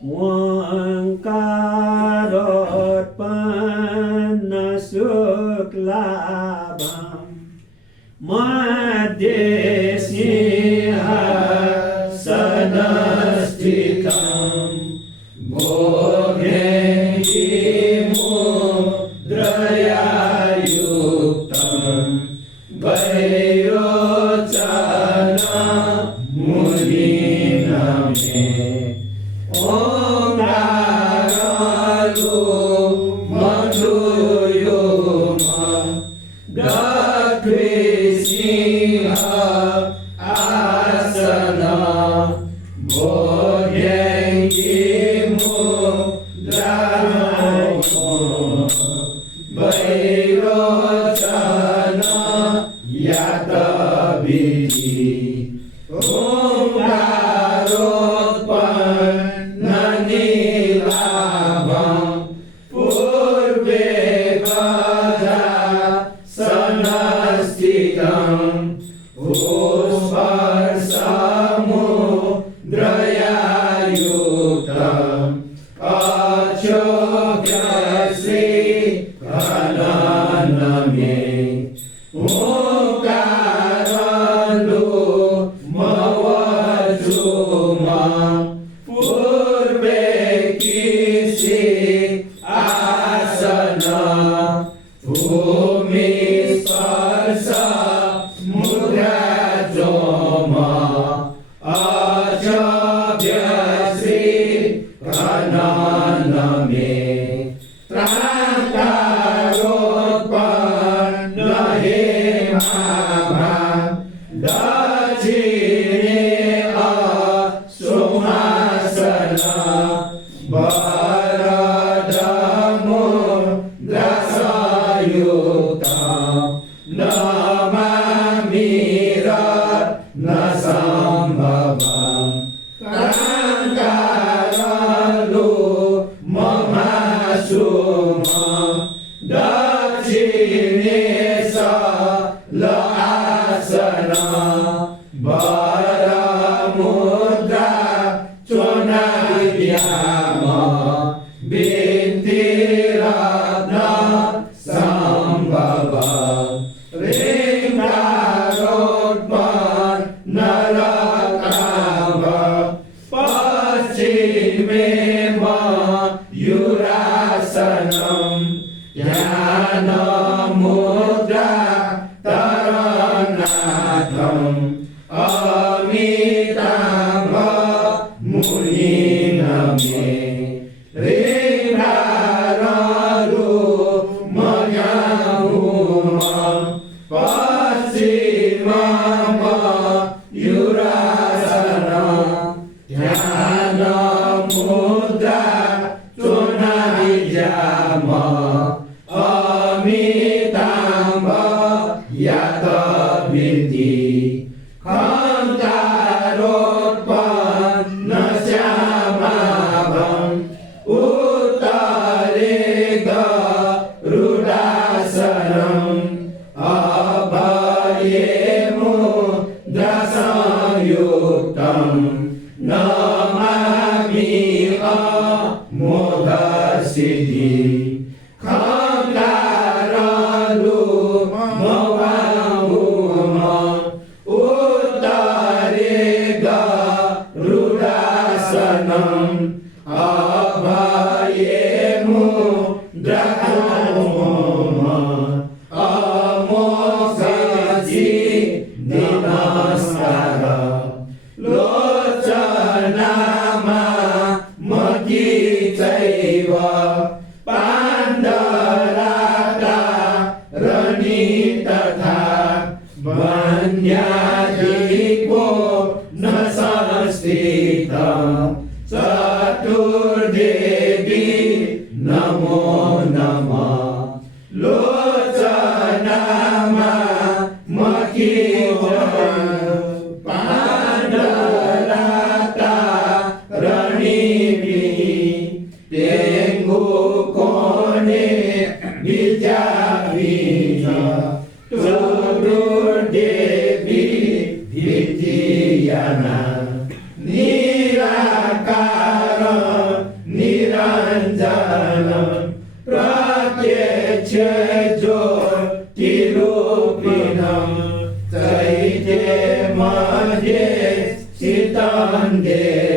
ओङ्कारोत्पन्न शुक्लाभं मध्ये सिंहासनस्थितं भोगेहि मुद्रया युक्तं वैरोचनमुनिना मे ओङ्कारो मधुयोमा गत्वेसिंह आसन भोग्यैः मुद्रामो वैरोचन यातविधि ओङ्कारोत्पन्न नीलाभं पूर्वे गजासनस्थितं भूस्पर्शमुद्रया युक्तम् अचोभ्यश्रीघनन मे ओङ्कारो मवजुमा पूर्वे किसी आसन भूमि स्पर्श मुद्रा जोमा अजभ्यश्री घनन मे त्राकारोत्पन्न हेमाभा दक्षिणे अशोहासन वरदमुद्रासयुक्तं नमामि रत्नसम्भवम् त्राकारो ममाशुमं दक्षिणे सलासन वरमुद्रा चोनाविद्याम बिन्तिरत्न सम्भवम् ह्रीङ्कारोत्पन्न रकाभ पश्चिमे मयूरासनं ध्यानमुद्रा तरनाथम् अमिताभ मुनिना मे ह्रीङ्कारो मयाहुमं पश्चिमं मयूरासनं ध्यानमुद्रा चोनाविद्याम अमिताभ यातविधि खङ्कारोत्पन्न श्यामाभं उत्तरे गरुडासनम् अभये मुद्रासंयुक्तं नमामि अमोघसिद्धि खङ्कारो मवाहुमं उत्तरे गरुडासनम् अभये मुद्रासंयुक्तं अमोघसि नमस्कार लोचनामा मकी चैव पाण्डराता रणि तथा वन्यादीपो न संस्थितं चतुर्देवी नमो नमः लोचनामा मकी पाण्डराता रणिभिः तेङ्गु कोणे विद्याभिः चतुर्देवी द्वितीयना निराकार प्रत्यक्ष ज्योतिरूपिणं चैत्ये मध्ये चितान्ते